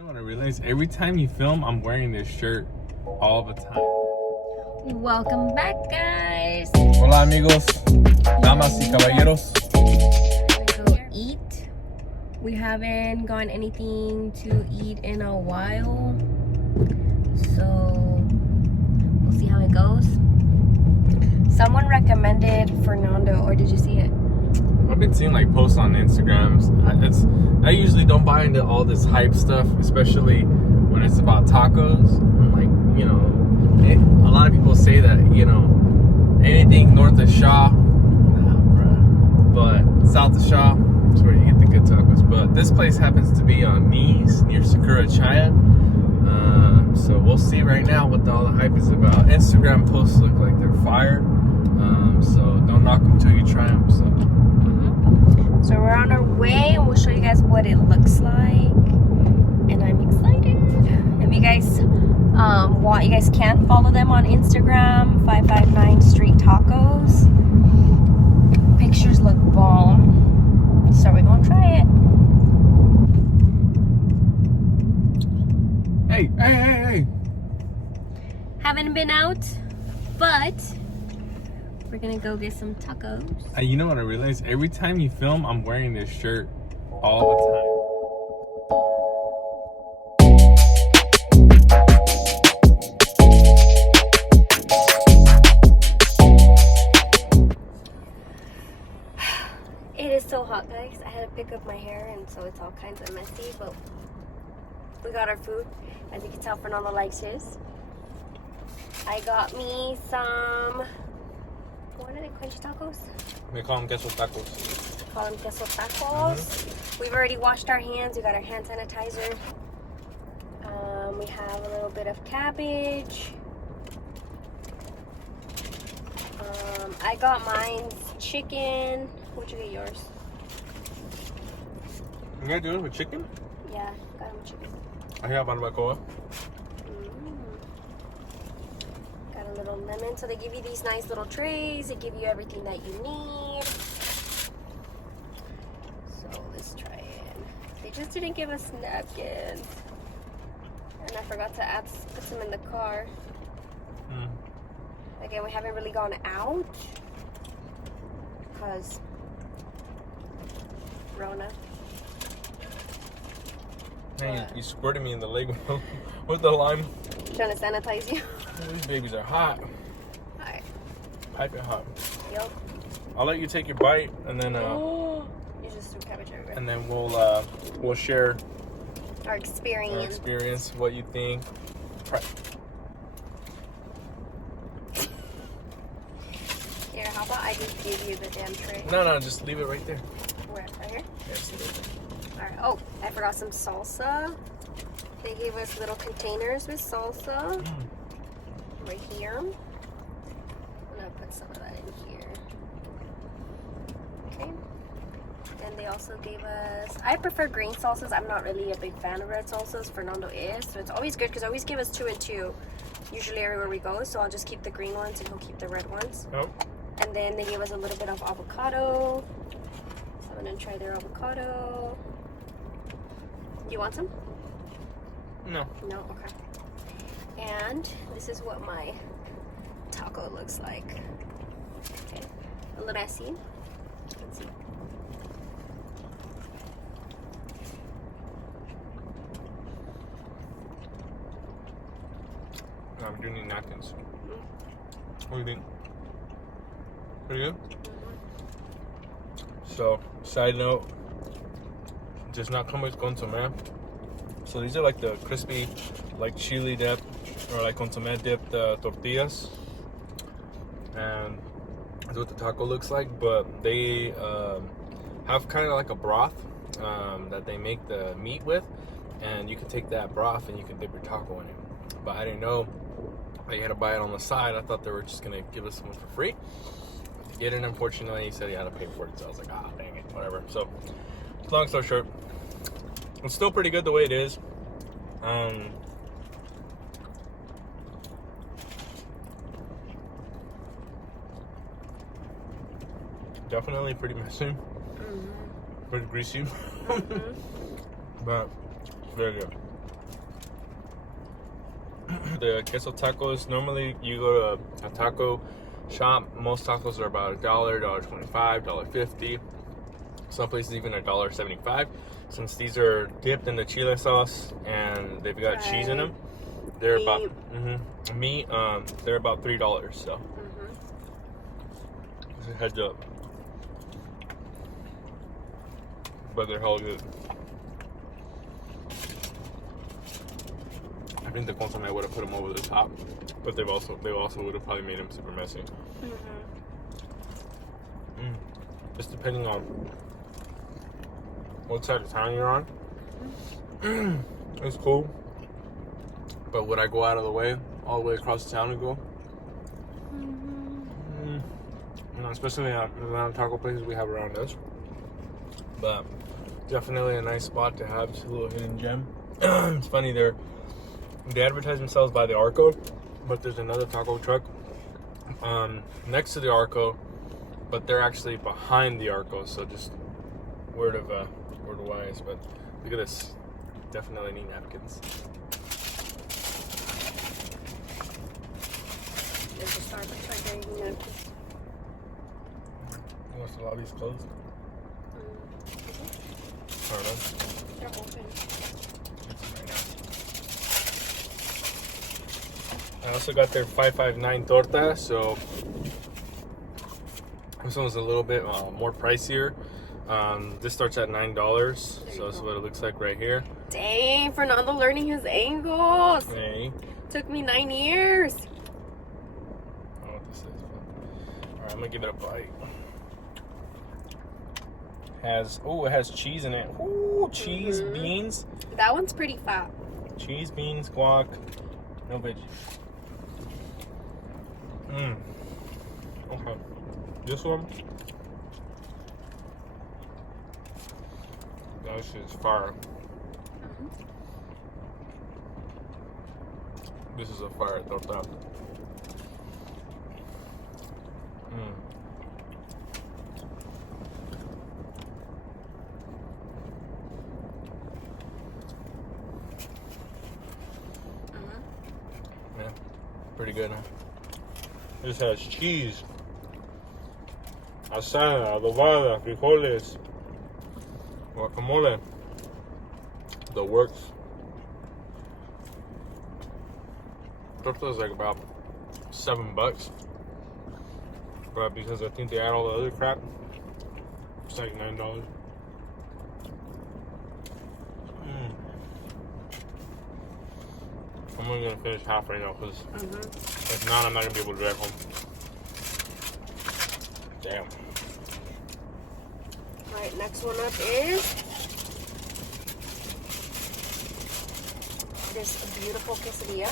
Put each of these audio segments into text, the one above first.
know what I realized? Every time you film, I'm wearing this shirt all the time. Welcome back, guys. Hola, amigos, damas y caballeros. We're gonna go eat. We haven't gotten anything to eat in a while, so we'll see how it goes. Someone recommended Fernando, or did you see it? I've been seeing like posts on Instagrams. I usually don't buy into all this hype stuff, especially when it's about tacos. And like, you know, a lot of people say that, you know, anything north of Shaw, but south of Shaw is where you get the good tacos. But this place happens to be on Nees, near Sakura Chaya. So we'll see right now what all the hype is about. Instagram posts look like they're fire. So don't knock them till you try them. So we're on our way, and we'll show you guys what it looks like. And I'm excited. If you guys want, you guys can follow them on Instagram, 559 Street Tacos. Pictures look bomb. So we're gonna try it. Hey. Haven't been out, but we're gonna go get some tacos. You know what I realized? Every time you film, I'm wearing this shirt all the time. It is so hot, guys. I had to pick up my hair, and so it's all kinds of messy, but we got our food. As you can tell, Fernando likes his. I got me some, what are they, crunchy tacos? We call them queso tacos. Call them queso tacos. We've already washed our hands. We got our hand sanitizer. We have a little bit of cabbage. I got mine's chicken. What'd you get yours? You gotta do it with chicken? Yeah, got him chicken. I have barbacoa. Got a little lemon. So they give you these nice little trays. They give you everything that you need. So let's try it. They just didn't give us napkins. And I forgot to put some in the car. Again, we haven't really gone out because Rona. Hey, you squirted me in the leg with the lime. Trying to sanitize you. These babies are hot. Alright. Piping hot. Yup. I'll let you take your bite, and then You just threw cabbage everywhere. and then we'll share Our experience. what you think. Here, how about I just give you the damn tray? No, just leave it right there. Where? Right here? Yes, leave it there. Alright. Oh, I forgot some salsa. They gave us little containers with salsa. Right here. I'm gonna put some of that in here. Okay. And they also gave us, I prefer green salsas. I'm not really a big fan of red salsas. Fernando is. So it's always good because they always give us 2 and 2. Usually everywhere we go. So I'll just keep the green ones and he'll keep the red ones. Oh. And then they gave us a little bit of avocado. So I'm gonna try their avocado. You want some? No. No? Okay. And this is what my taco looks like. Okay. A little messy. Let's see. No, we do need napkins. What do you think? Pretty good? So, side note, does not come with consomme. So these are like the crispy, like chili dip or like consomme dipped tortillas, and that's what the taco looks like. But they have kind of like a broth that they make the meat with, and you can take that broth and you can dip your taco in it. But I didn't know that you had to buy it on the side. I thought they were just gonna give us one for free. To get it, unfortunately, he said he had to pay for it. So I was like, dang it, whatever. So long story short, it's still pretty good the way it is. Definitely pretty messy, pretty greasy, but it's very good. the queso tacos. Normally, you go to a taco shop. Most tacos are about $1, $1.25, $1.50. Some places even $1.75. Since these are dipped in the chile sauce and they've got cheese in them, they're about meat. They're about $3. So just a heads up. But they're hell good. I think the consomme would have put them over the top, but they also would have probably made them super messy. Just depending on what side of town you're on. It's cool, but would I go out of the way all the way across the town and go? You know, especially the amount of taco places we have around us. But definitely a nice spot to have. Just a little hidden gem. It's funny, they advertise themselves by the Arco, but there's another taco truck next to the Arco, but they're actually behind the Arco. So just word of wise. But look at this, definitely need napkins. There's a Starbucks right there. You know. Unless the lobby's closed. I don't know. They're open. I also got their 559 torta, so this one's a little bit more pricier. This starts at $9, so that's what it looks like right here. Dang, Fernando learning his angles. Hey. Took me 9 years. I don't know what this is. Alright, I'm gonna give it a bite. It has cheese in it. Ooh, cheese, beans. That one's pretty fat. Cheese, beans, guac, no veggies. Okay. This one. That shit's fire. This is a fire torta. Yeah, pretty good, huh? This has cheese, asada, adobada, frijoles, guacamole. The works. Torta is like about $7, but because I think they add all the other crap, it's like $9. I'm only gonna finish half right now because if not, I'm not gonna be able to drive home. Damn. Alright, next one up is this beautiful quesadilla.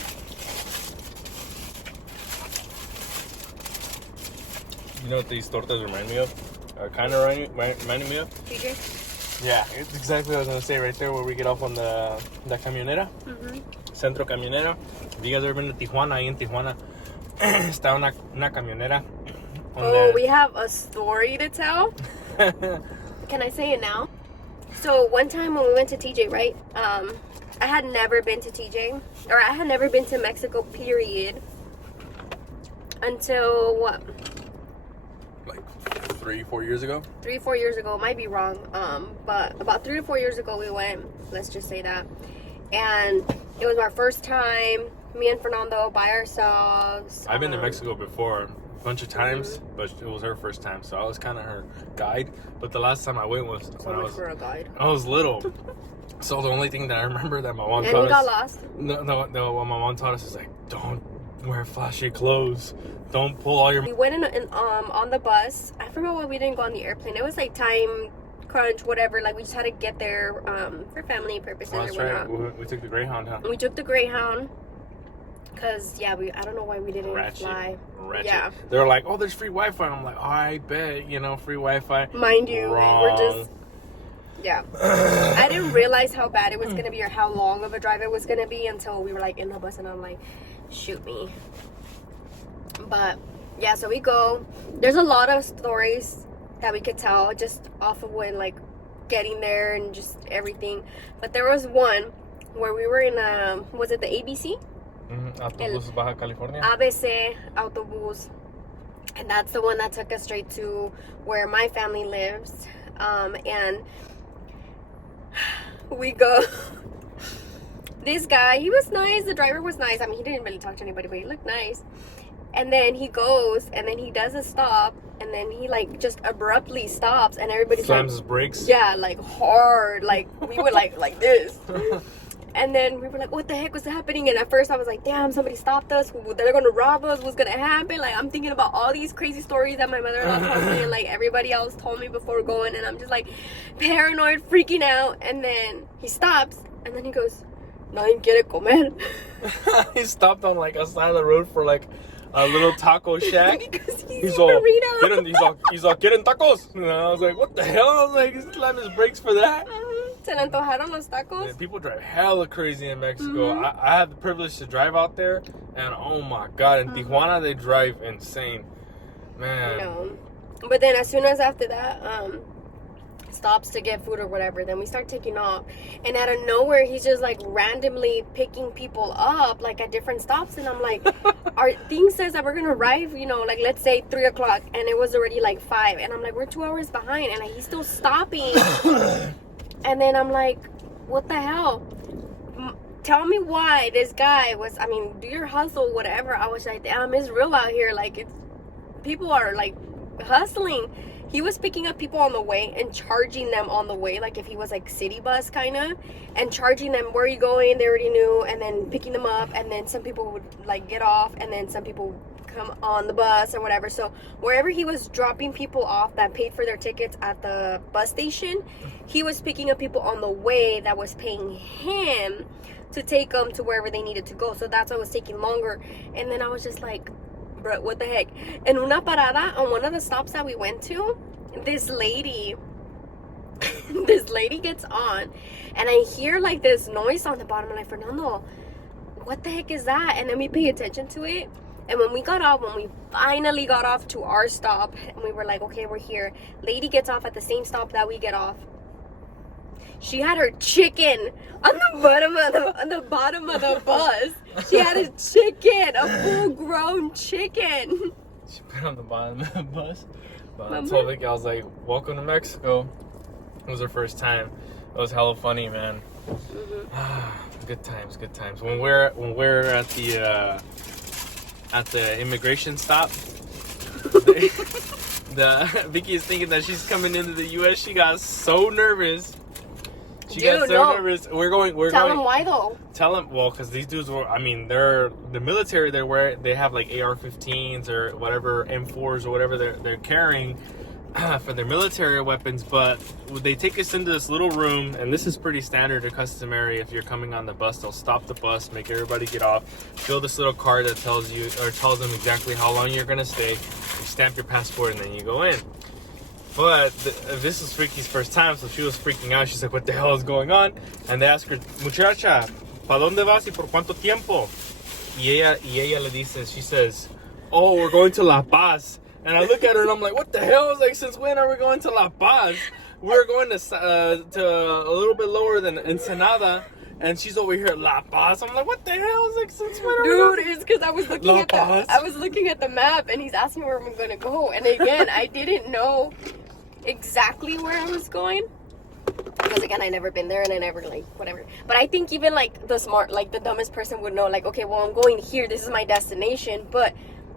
You know what these tortas remind me of? Kind of reminding me of? TJ? Yeah, it's exactly what I was gonna say right there where we get off on the camionera. Centro Camionera. Have you guys ever been to Tijuana? Ahí en Tijuana está una camionera. We have a story to tell. Can I say it now? So one time when we went to TJ, right? I had never been to TJ, or I had never been to Mexico, period. Until what? Like 3-4 years ago? 3-4 years ago, might be wrong. But about 3 to 4 years ago we went, let's just say that. And it was our first time, me and Fernando by ourselves. I've been to Mexico before a bunch of times, but it was her first time, so I was kind of her guide. But the last time I went was when I was little. So the only thing that I remember that my mom taught us. And we got lost. No. What my mom taught us is like, don't wear flashy clothes. Don't pull all your. We went on the bus. I forgot why we didn't go on the airplane. It was like time crunch, whatever. Like we just had to get there for family purposes. Oh, that's right. We took the Greyhound, huh? We took the Greyhound. Cause yeah, I don't know why we didn't fly. Ratchet. Yeah. They were like, oh, there's free Wi-Fi. And I'm like, oh, I bet, free Wi-Fi. Mind you, Wrong. we're just. Yeah. I didn't realize how bad it was gonna be or how long of a drive it was gonna be until we were like in the bus and I'm like, shoot me. But yeah, so we go. There's a lot of stories that we could tell just off of when like getting there and just everything. But there was one where we were in was it the ABC? Autobús Baja California. ABC autobús. And that's the one that took us straight to where my family lives. And we go. This guy, he was nice. The driver was nice. I mean, he didn't really talk to anybody, but he looked nice. And then he goes, and then he does a stop, and then he like just abruptly stops, and everybody slams his brakes. Yeah, like hard. Like we were like this. And then we were like, what the heck was happening? And at first I was like, damn, somebody stopped us. They're going to rob us. What's going to happen? Like, I'm thinking about all these crazy stories that my mother-in-law told me and, like, everybody else told me before going. And I'm just, like, paranoid, freaking out. And then he stops. And then he goes, nadie quiere comer. He stopped on, like, a side of the road for, like, a little taco shack. he's all, he's all, getting tacos. And I was like, what the hell? I was like, he slammed his brakes for that. Se le antojaron los tacos. Man, people drive hella crazy in Mexico. I had the privilege to drive out there, and oh my god, in Tijuana they drive insane, man. No, but then as soon as after that, stops to get food or whatever, then we start taking off, and out of nowhere he's just like randomly picking people up like at different stops, and I'm like, our thing says that we're gonna arrive, you know, like let's say 3 o'clock, and it was already like 5, and I'm like, we're 2 hours behind, and like, he's still stopping. And then I'm like, what the hell? Tell me why this guy was, I mean, do your hustle, whatever. I was like, damn, it's real out here. Like, people are like hustling. He was picking up people on the way and charging them on the way, like if he was like city bus kind of, and charging them, where are you going? They already knew, and then picking them up, and then some people would like get off, and then some people would come on the bus or whatever. So wherever he was dropping people off that paid for their tickets at the bus station, he was picking up people on the way that was paying him to take them to wherever they needed to go. So that's why it was taking longer. And then I was just like, bro, what the heck? And una parada on one of the stops that we went to, this lady gets on, and I hear like this noise on the bottom. I'm like, Fernando, what the heck is that? And then we pay attention to it. And when we finally got off to our stop, and we were like, okay, we're here. Lady gets off at the same stop that we get off. She had her chicken on the bottom of the bus. She had a chicken, a full-grown chicken. She put it on the bottom of the bus. But I told Vicky, I was like, welcome to Mexico. It was her first time. It was hella funny, man. Good times. When we're at the immigration stop, Vicky is thinking that she's coming into the U.S. She got so nervous. Nervous. Tell them why though. Tell them, well, because these dudes were, I mean, they're the military. They have like AR-15s or whatever, M4s or whatever they're carrying for their military weapons. But they take us into this little room, and this is pretty standard or customary. If you're coming on the bus, they'll stop the bus, make everybody get off, fill this little card that tells them exactly how long you're gonna stay. You stamp your passport, and then you go in. But this was Freaky's first time, so she was freaking out. She's like, what the hell is going on? And they asked her, muchacha, ¿pa dónde vas y por cuánto tiempo? Y ella le dice, she says, oh, we're going to La Paz. And I look at her and I'm like, what the hell? I was like, since when are we going to La Paz? We're going to a little bit lower than Ensenada. And she's over here at La Paz. I'm like, what the hell? I was like, since when? Dude, it's because I was looking at the map, and he's asking where I'm gonna go. And again, I didn't know exactly where I was going, because again, I never been there, and I never like whatever. But I think even like the dumbest person would know, like, okay, well, I'm going here. This is my destination. But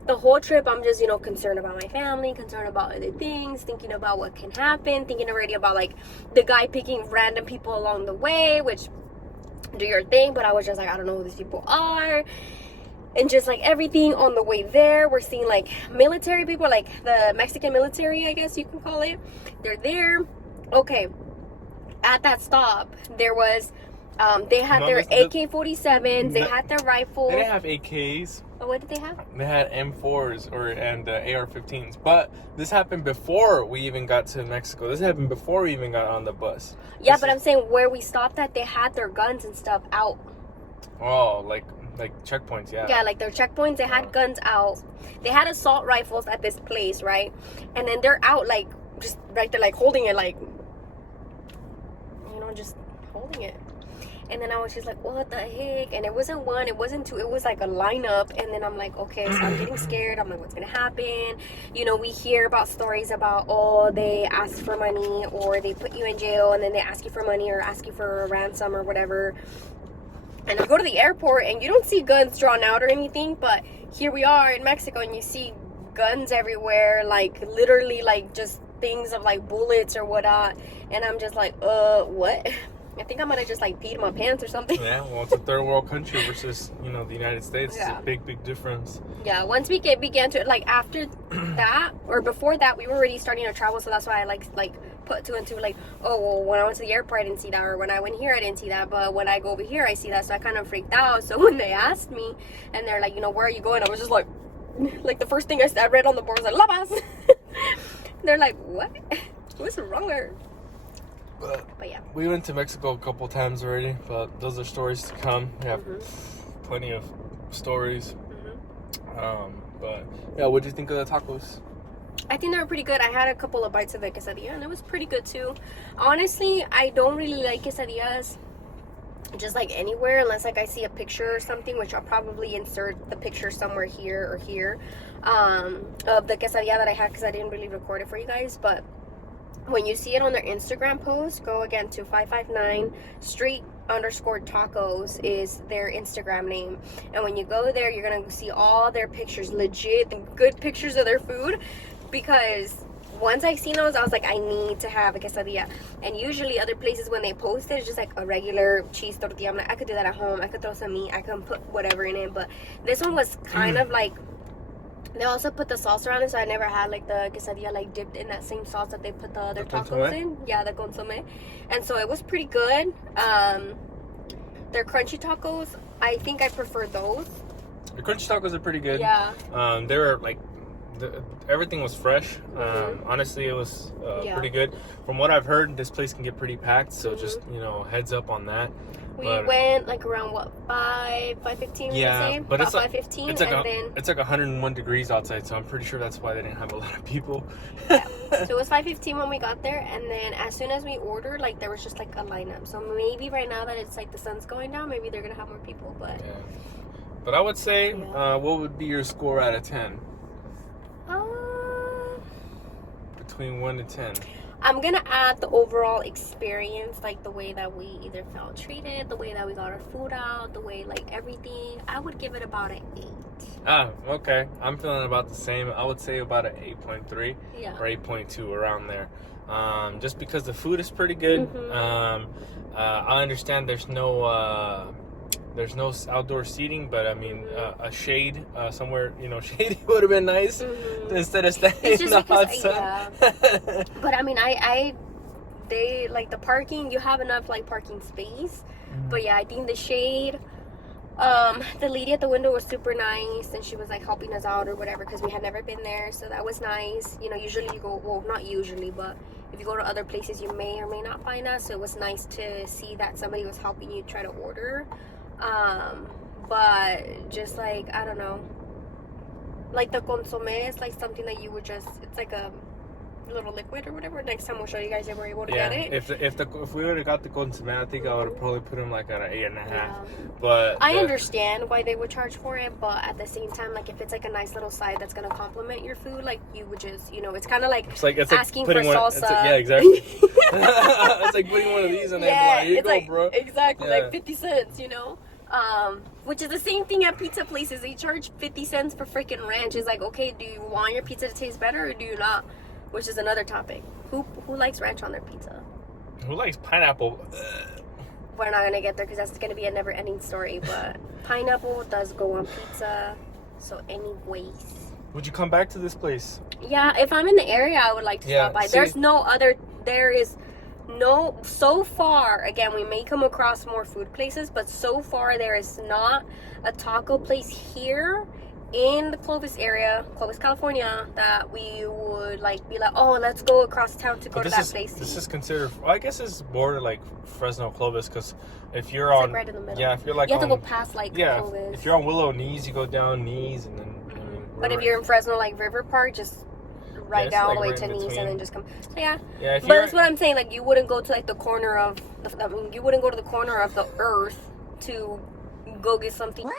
the whole trip, I'm just, concerned about my family, concerned about other things, thinking about what can happen, thinking already about like the guy picking random people along the way, which. Do your thing, but I was just like, I don't know who these people are, and just like everything on the way there, we're seeing like military people, like the Mexican military, I guess you can call it. They're there. Okay, at that stop there was they had their AK-47s, they had their rifles. They didn't have AKs. Oh, what did they have? They had M4s and AR-15s. But this happened before we even got to Mexico. This happened before we even got on the bus. Yeah, but I'm saying where we stopped at, they had their guns and stuff out. Oh, like checkpoints, yeah. Yeah, like their checkpoints, they had guns out. They had assault rifles at this place, right? And then they're out, like, just right there, like, holding it, like, just holding it. And then I was just like, what the heck? And it wasn't one, it wasn't two, it was like a lineup. And then I'm like, okay, so I'm getting scared. I'm like, what's gonna happen? You know, we hear about stories about, oh, they ask for money, or they put you in jail and then they ask you for money or ask you for a ransom or whatever. And I go to the airport and you don't see guns drawn out or anything, but here we are in Mexico and you see guns everywhere, like literally like just things of like bullets or whatnot. And I'm just like, what? I think I might have just like peed in my pants or something. Yeah, well, it's a third world country versus, you know, the United States. Yeah. It's a big difference. Yeah, once we began to, like, after that, or before that, we were already starting to travel, so that's why I, like put two and two, like, oh, well, when I went to the airport, I didn't see that, or when I went here, I didn't see that, but when I go over here, I see that, so I kind of freaked out. So when they asked me, and they're like, you know, where are you going? I was just like the first thing I read on the board was like, La Paz. They're like, what? What's wrong with her? But yeah. We went to Mexico a couple times already, but those are stories to come. We have plenty of stories. But yeah, what did you think of the tacos? I think they were pretty good. I had a couple of bites of the quesadilla and it was pretty good too. Honestly, I don't really like quesadillas just like anywhere unless like I see a picture or something, which I'll probably insert the picture somewhere here or here of the quesadilla that I had because I didn't really record it for you guys. But when you see it on their Instagram post, go again to 559 street_tacos is their Instagram name. And when you go there, you're gonna see all their pictures, legit good pictures of their food. Because once I seen those, I was like, I need to have a quesadilla. And usually other places when they post it, it's just like a regular cheese tortilla. I'm like, I could do that at home. I could throw some meat. I can put whatever in it. But this one was kind of like, they also put the sauce around it, so I never had like the quesadilla like dipped in that same sauce that they put the other tacos in. Yeah, the consomme. And so it was pretty good. Their crunchy tacos, I think I prefer those. The crunchy tacos are pretty good. Yeah. They were like, everything was fresh. Honestly, it was pretty good. From what I've heard, this place can get pretty packed, so just, you know, heads up on that. We went like around what, 5:15? Yeah, but about it's like 5:15, it's like and then it's like 101 degrees outside, so I'm pretty sure that's why they didn't have a lot of people. Yeah. So it was 5:15 when we got there, and then as soon as we ordered, like there was just like a lineup. So maybe right now that it's like the sun's going down, maybe they're gonna have more people. But yeah. But I would say, what would be your score out of 10? Between 1 to 10. I'm gonna add the overall experience, like the way that we either felt treated, the way that we got our food out, the way like everything. I would give it about an 8. Ah, okay. I'm feeling about the same. I would say about an 8.3 or 8.2 around there. Just because the food is pretty good. I understand there's no outdoor seating, but I mean a shade somewhere, you know, shady would have been nice instead of staying in the hot sun. Yeah. But I mean, they like the parking. You have enough like parking space, but yeah, I think the shade. The lady at the window was super nice, and she was like helping us out or whatever because we had never been there, so that was nice. You know, usually you go, well, not usually, but if you go to other places, you may or may not find us. So it was nice to see that somebody was helping you try to order. But just like, I don't know, like the consomme is like something that you would just, it's like a little liquid or whatever. Next time we'll show you guys if we're able to get it. If we would have got the consomme, I think I would have probably put him like at an 8.5. But I understand why they would charge for it, but at the same time, like if it's like a nice little side that's gonna complement your food, like you would just, you know, it's kind of like it's asking for salsa. Yeah, exactly. It's like putting one of these in there. Like, here you go, like, bro. Exactly, like 50 cents, you know. Which is the same thing at pizza places. They charge 50 cents for freaking ranch. It's like, okay, do you want your pizza to taste better or do you not? Which is another topic. Who likes ranch on their pizza? Who likes pineapple? We're not gonna get there because that's gonna be a never-ending story. But pineapple does go on pizza. So, anyways, would you come back to this place? Yeah, if I'm in the area, I would like to stop by. There is no, so far, again, we may come across more food places, but so far there is not a taco place here in the Clovis area, Clovis, California, that we would like be like, oh, let's go across town to go to that place. This is considered, I guess it's border like Fresno, Clovis, because if you're it's like right in the middle. Yeah, if you're like you have to go past like Clovis. If you're on Willow Nees, you go down Nees, and then. But if you're in Fresno, like River Park, just ride it's down all like the way right to in Nice between. and then just come. So yeah. Yeah, if But you're, that's what I'm saying. Like, you wouldn't go to like the corner of you wouldn't go to the corner of the earth to go get something.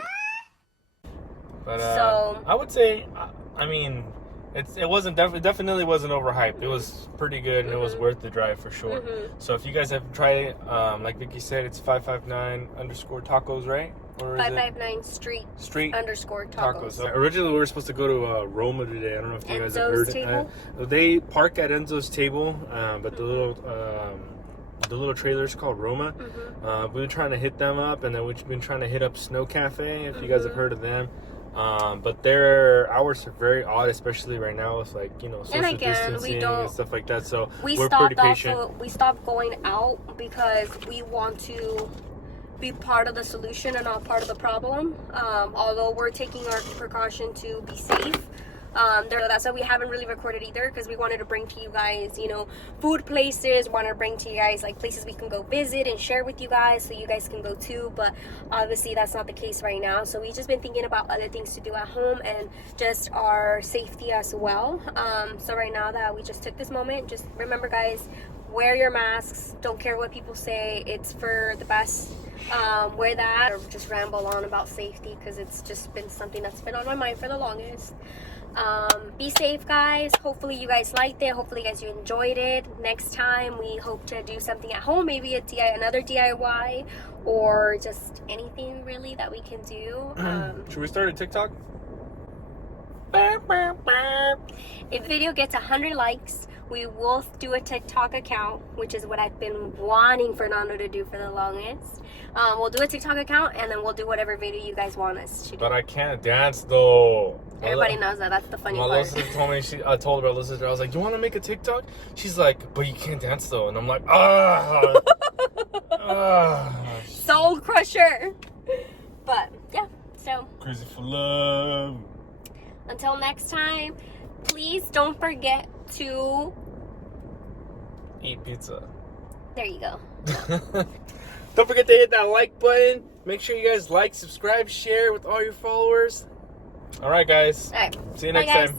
but So I would say, I mean, it wasn't definitely wasn't overhyped. It was pretty good and it was worth the drive for sure. So if you guys have tried it, like Vicky said, it's 559_tacos, right? Or is 559 street _ tacos. So originally we were supposed to go to Roma today. I don't know if you guys have Enzo's heard table? They park at Enzo's table, but the little trailer is called Roma. We've been trying to hit them up, and then we've been trying to hit up Snow Cafe, if you guys have heard of them. But their hours are very odd, especially right now with social distancing and stuff like that. So we're pretty patient. We stopped going out because we want to be part of the solution and not part of the problem. Although we're taking our precaution to be safe. That's why we haven't really recorded either, because we wanted to bring to you guys, food places, want to bring to you guys like places we can go visit and share with you guys so you guys can go too. But obviously that's not the case right now, so we've just been thinking about other things to do at home and just our safety as well. So right now that we just took this moment, just remember, guys, wear your masks. Don't care what people say, it's for the best. Wear that, or just ramble on about safety, because it's just been something that's been on my mind for the longest. Be safe, guys. Hopefully you guys liked it. Hopefully you guys enjoyed it. Next time we hope to do something at home, maybe another DIY, or just anything really that we can do. Should we start a TikTok? If the video gets 100 likes, we will do a TikTok account, which is what I've been wanting Fernando to do for the longest. We'll do a TikTok account, and then we'll do whatever video you guys want us to do. But I can't dance though. Everybody knows that. That's the funny my part. sister told me, I told her, I was like, "Do you want to make a TikTok?" She's like, "But you can't dance though," and I'm like, Soul crusher. But yeah, so crazy for love. until next time, please don't forget to eat pizza. There you go. Don't forget to hit that like button. Make sure you guys like, subscribe, share with all your followers. All right, guys. All right. See you Bye, next guys. time.